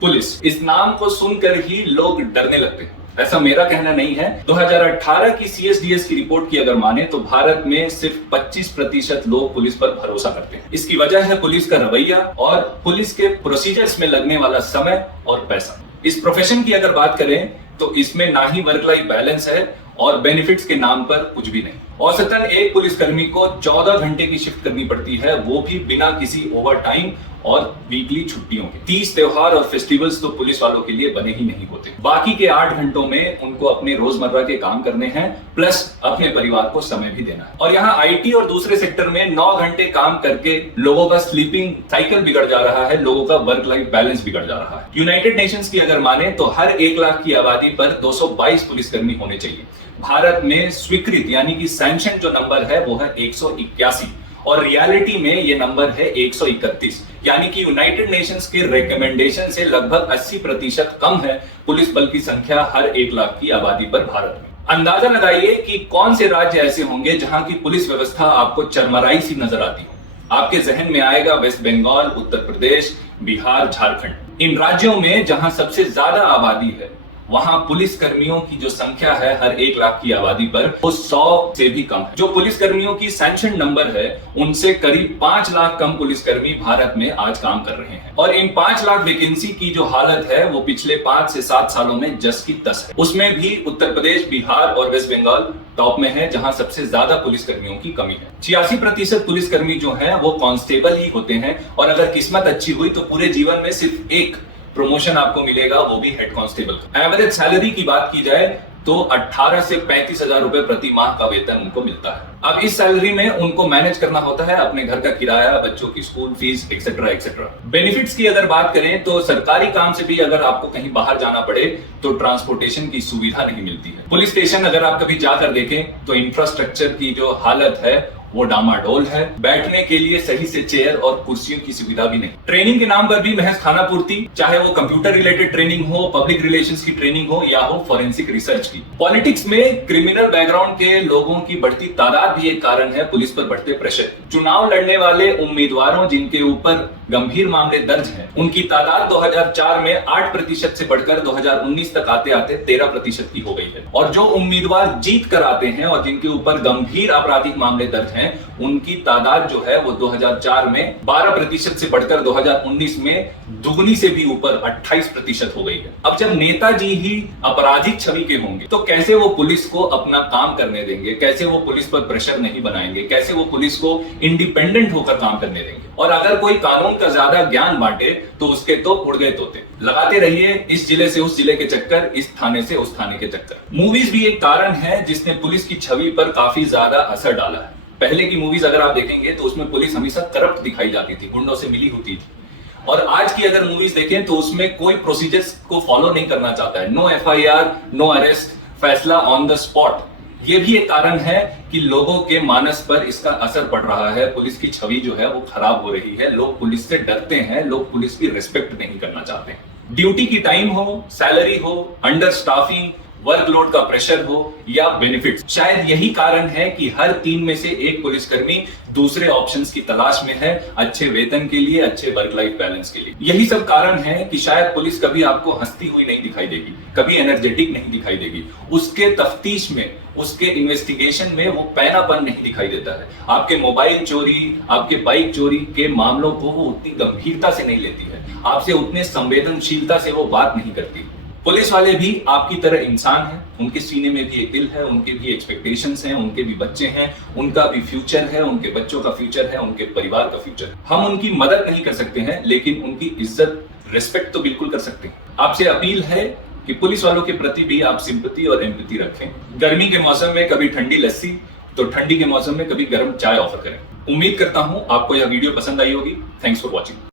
Police, इस नाम को सुनकर ही लोग डरने लगते हैं। ऐसा मेरा कहना नहीं है। 2018 की CSDS की रिपोर्ट की अगर माने तो भारत में सिर्फ 25% लोग पुलिस पर भरोसा करते हैं। इसकी वजह है पुलिस का रवैया और पुलिस के प्रोसीजर्स में लगने वाला समय और पैसा। इस प्रोफेशन की अगर बात करें तो इसमें ना ही वर्क लाइफ बैलेंस है और बेनिफिट्स के नाम पर कुछ भी नहीं। औसतन एक पुलिसकर्मी को 14 घंटे की शिफ्ट करनी पड़ती है, वो भी बिना किसी ओवर टाइम और वीकली छुट्टियों के। 30 त्योहार और फेस्टिवल्स तो पुलिस वालों के लिए बने ही नहीं होते। बाकी के 8 घंटों में उनको अपने रोजमर्रा के काम करने हैं, प्लस अपने परिवार को समय भी देना है। और यहाँ IT और दूसरे सेक्टर में 9 घंटे काम करके लोगों का स्लीपिंग साइकिल बिगड़ जा रहा है, लोगों का वर्क लाइफ बैलेंस बिगड़ जा रहा है। यूनाइटेड नेशंस की अगर माने तो हर 1 लाख की आबादी पर 222 पुलिसकर्मी होने चाहिए। भारत में स्वीकृत यानी कि सैंक्शन जो नंबर है वो है 181 और रियलिटी में ये नंबर है 131, यानी कि यूनाइटेड नेशंस के रिकमेंडेशन से लगभग 80% कम है पुलिस बल की संख्या हर 1 लाख की आबादी पर भारत में। अंदाजा लगाइए कि कौन से राज्य ऐसे होंगे जहां की पुलिस व्यवस्था आपको चरमराई सी नजर आती हो। आपके जहन में आएगा वेस्ट बंगाल, उत्तर प्रदेश, बिहार, झारखंड। इन राज्यों में जहां सबसे ज्यादा आबादी है वहां पुलिस कर्मियों की जो संख्या है हर 1 लाख की आबादी पर वो 100 से भी कम है। जो पुलिस कर्मियों की सैंक्शन नंबर है उनसे करीब 5 लाख कम पुलिसकर्मी भारत में आज काम कर रहे हैं। और इन 5 लाख वैकेंसी की जो हालत है वो पिछले 5 से 7 सालों में जस की तस है। उसमें भी उत्तर प्रदेश, बिहार और वेस्ट बंगाल टॉप में है, जहां सबसे ज्यादा पुलिसकर्मियों की कमी है। 86% पुलिसकर्मी जो है वो कांस्टेबल ही होते हैं और अगर किस्मत अच्छी हुई तो पूरे जीवन में सिर्फ एक प्रमोशन आपको मिलेगा, वो भी हेड कांस्टेबल का। एवरेज सैलरी की बात की जाए तो 18 से 35 हजार रुपए प्रति माह का वेतन उनको मिलता है। अब इस सैलरी में उनको मैनेज करना होता है अपने घर का किराया, बच्चों की school fees, etcetera etcetera. Benefits की अगर बात करें तो सरकारी काम से भी अगर आपको कहीं बाहर जाना पड़े तो ट्रांसपोर्टेशन की सुविधा नहीं मिलती है। पुलिस स्टेशन अगर आप कभी जाकर देखें तो इंफ्रास्ट्रक्चर की जो हालत है वो डामाडोल है। बैठने के लिए सही से चेयर और कुर्सियों की सुविधा भी नहीं। ट्रेनिंग के नाम पर भी महज खाना पूर्ति, चाहे वो कंप्यूटर रिलेटेड ट्रेनिंग हो, पब्लिक रिलेशंस की ट्रेनिंग हो या हो फॉरेंसिक रिसर्च की। पॉलिटिक्स में क्रिमिनल बैकग्राउंड के लोगों की बढ़ती तादाद भी एक कारण है पुलिस पर बढ़ते प्रेशर। चुनाव लड़ने वाले उम्मीदवारों जिनके ऊपर गंभीर मामले दर्ज हैं, उनकी तादाद 2004 में 8% से बढ़कर 2019 तक आते आते 13% की हो गई है। और जो उम्मीदवार जीत कर आते हैं और जिनके ऊपर गंभीर आपराधिक मामले दर्ज हैं, उनकी तादाद जो है वो 2004 में 12% से बढ़कर 2019 में दुगनी से भी ऊपर 28% हो गई है। अब जब नेताजी ही आपराधिक छवि के होंगे तो कैसे वो पुलिस को अपना काम करने देंगे, कैसे वो पुलिस पर प्रेशर नहीं बनाएंगे, कैसे वो पुलिस को इंडिपेंडेंट होकर काम करने देंगे। और अगर कोई कानून का ज्यादा ज्ञान बांटे तो उसके तो उड़ गए तोते। लगाते रहिए इस जिले से उस जिले के चक्कर, इस थाने से उस थाने के चक्कर। मूवीज भी एक कारण है जिसने पुलिस की छवि पर काफी ज्यादा असर डाला है। पहले की मूवीज अगर आप देखेंगे तो उसमें पुलिस हमेशा करप्ट दिखाई जाती थी, गुंडों से मिली होती थी। और आज की अगर मूवीज देखें तो उसमें कोई प्रोसीजर्स को फॉलो नहीं करना चाहता है। नो FIR, नो अरेस्ट, फैसला ऑन द स्पॉट। ये भी एक कारण है कि लोगों के मानस पर इसका असर पड़ रहा है। पुलिस की छवि जो है वो खराब हो रही है। लोग पुलिस से डरते हैं, लोग पुलिस की रिस्पेक्ट नहीं करना चाहते हैं। ड्यूटी की टाइम हो, सैलरी हो, अंडर स्टाफिंग, वर्कलोड का प्रेशर हो या बेनिफिट्स, शायद यही कारण है कि हर 3 में से 1 पुलिसकर्मी दूसरे ऑप्शंस की तलाश में है, अच्छे वेतन के लिए, अच्छे वर्क लाइफ बैलेंस के लिए। यही सब कारण है कि शायद पुलिस कभी आपको हंसती हुई नहीं दिखाई देगी, कभी एनर्जेटिक नहीं दिखाई देगी। उसके तफ्तीश में, उसके इन्वेस्टिगेशन में वो पैनापन नहीं दिखाई देता है। आपके मोबाइल चोरी, आपके बाइक चोरी के मामलों को वो उतनी गंभीरता से नहीं लेती है, आपसे उतने संवेदनशीलता से वो बात नहीं करती। पुलिस वाले भी आपकी तरह इंसान हैं, उनके सीने में भी एक दिल है, उनके भी एक्सपेक्टेशंस हैं, उनके भी बच्चे हैं, उनका भी फ्यूचर है, उनके बच्चों का फ्यूचर है, उनके परिवार का फ्यूचर। हम उनकी मदद नहीं कर सकते हैं लेकिन उनकी इज्जत, रिस्पेक्ट तो बिल्कुल कर सकते हैं। आपसे अपील है कि पुलिस वालों के प्रति भी आप सिंपैथी और एम्पैथी रखें। गर्मी के मौसम में कभी ठंडी लस्सी तो ठंडी के मौसम में कभी गर्म चाय ऑफर करें। उम्मीद करता हूं आपको यह वीडियो पसंद आई होगी। Thanks for watching.